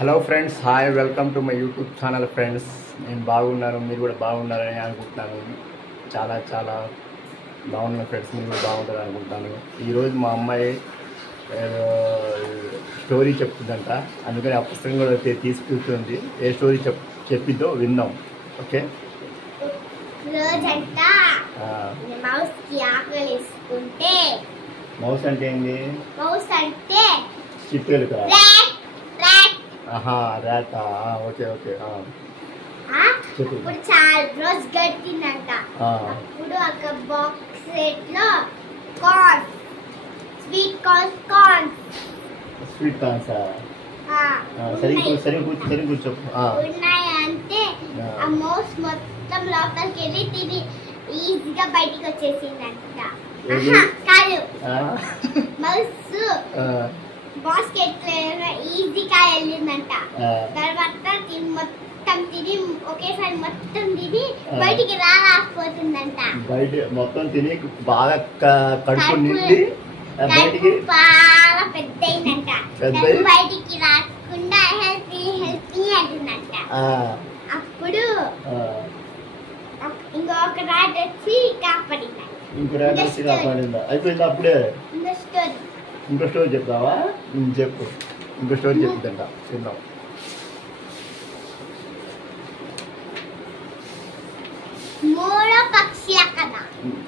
Hello friends, hi, welcome to my YouTube channel friends. నేను బాగున్నాను, మీరు కూడా బాగున్నారని అనుకుంటున్నాను. చాలా చాలా బాగున్నాను ఫ్రెండ్స్, మీరు కూడా బాగుంటారు అనుకుంటున్నాను. ఈరోజు మా అమ్మాయి స్టోరీ చెప్తుందంట, అందుకని ఆ పుస్తకం కూడా తీసుకుంటుంది. ఏ స్టోరీ చెప్పిద్దో విందాం. ఓకే. మౌస్ అంటే ఏంది? మౌస్ అంటే చిట్టెలుక. రేత. Okay okay. అప్పుడు చాలా రోజు గట్టిందంట. అప్పుడు ఒక బాక్స్ సెట్ లో కార్న్, స్వీట్ కార్న్స్ సరే కూర్చో. ఉన్నాయంటే ఆ మౌస్ మొత్తం లోపలికి వెళ్ళి తిని ఈజీగా బయటికి వచ్చేసిందంట. కాదు, మౌస్ బాస్కెట్ ఈజీగా వెళ్ళిందంట. తర్వాత మొత్తం తిని ఒకేసారి మొత్తం తిని బయటికి రాకపోతుందంట. బయట మొత్తం తిని బాగా కడుపు నిండి బాగా పెద్ద అయిందంట. బయటికి రాకుండా హెల్తీ అంటుందంట. అప్పుడు ఇంకొక రాడ్ వచ్చి కాపాడిందంట. అయిపోయింది అప్పుడే. ఇంకో స్టోరీ చెప్తావా? చెప్పు. ఇంకో స్టోరీ చెప్తుందంట, చూద్దాం.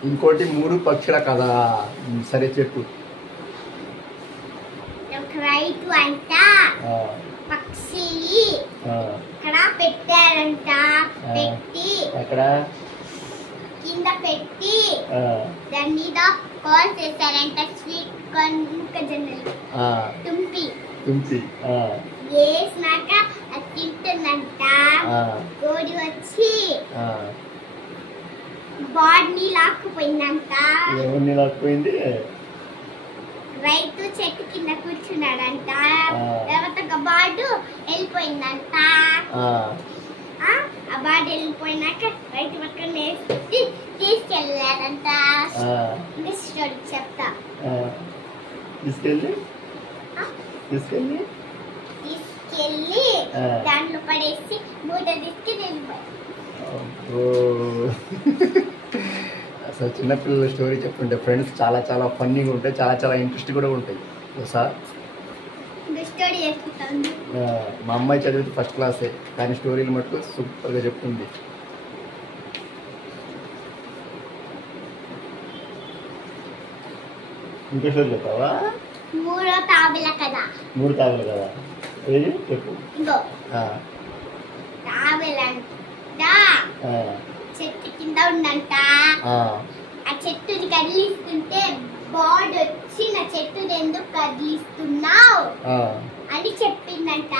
ఇంకోటి 3 పక్షుల కథ. సరే చెప్పు. రైతు అంట పక్షి ఇక్కడ పెట్టారంట. పెట్టి అక్కడ కింద పెట్టి దాని మీద కాల్ చేశారంట. స్వీట్ కార్న్, మొక్కజొన్నలు తుంపి వేసినాక అది తింటుందంట. కోడి వచ్చి బాడీని లాక్కుపోయిందంట. ఎవరిని లాక్కుపోయింది? రైతు చెట్టు కింద కూర్చున్నాడంట. తర్వాత బాడు వెళ్ళిపోయిందంట. ఆ బాడు వెళ్ళిపోయినాక రైతు పక్కన తీసుకెళ్ళాడంట. ఇంకా స్టోరీ చెప్తా. తీసుకెళ్ళి దాంట్లో పడేసి మూట తీసుకుని వెళ్ళిపోయాడు. అసలు చిన్నపిల్లల స్టోరీ చెప్పుంటే ఫ్రెండ్స్ చాలా చాలా ఫన్నీగా ఉంటాయి, చాలా చాలా ఇంట్రెస్ట్ కూడా ఉంటాయి. సార్ మా అమ్మాయి చదివితే ఫస్ట్ క్లాసే, కానీ స్టోరీలు మటుకు సూపర్గా చెప్తుంది. ఇంకో స్టోరీ చెప్తావా? 3 తాబేల కదా. 3 తాబేలు కదా, ఏది చెప్పు. చెట్టు కింద ఉందంట. ఆ చెట్టుని కదిలిస్తుంటే బాడ్ వచ్చి నా చెట్టుని ఎందుకు కదిలిస్తున్నావు అని చెప్పిందంట.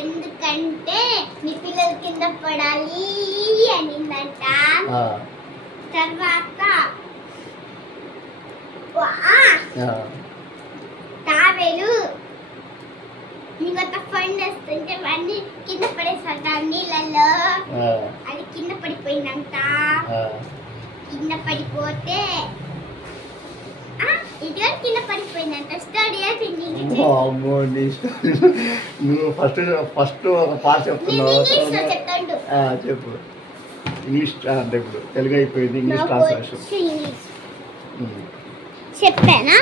ఎందుకంటే నీ పిల్లలు కింద పడాలి అనిందంట. తర్వాత తాబేలు ఇంకొక ఫండ్ వస్తుంటే వాడిని కింద పడేసంట నీళ్ళల్లో. అది కింద పడిపోయిందంట. కింద పడిపోతే ఇది కింద పడిపోయిందంట. స్టోరీ నువ్వు ఫస్ట్ ఒక పార్ట్ చెప్తున్నావు. చెప్పు. ఇంగ్లీష్ అంటే ఇప్పుడు తెలుగు అయిపోయింది, ఇంగ్లీష్ ట్రాన్స్లేషన్ చెప్పానా?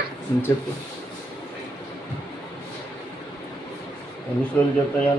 చెప్పు. ఎన్ని స్టోరీలు చెప్తాయా?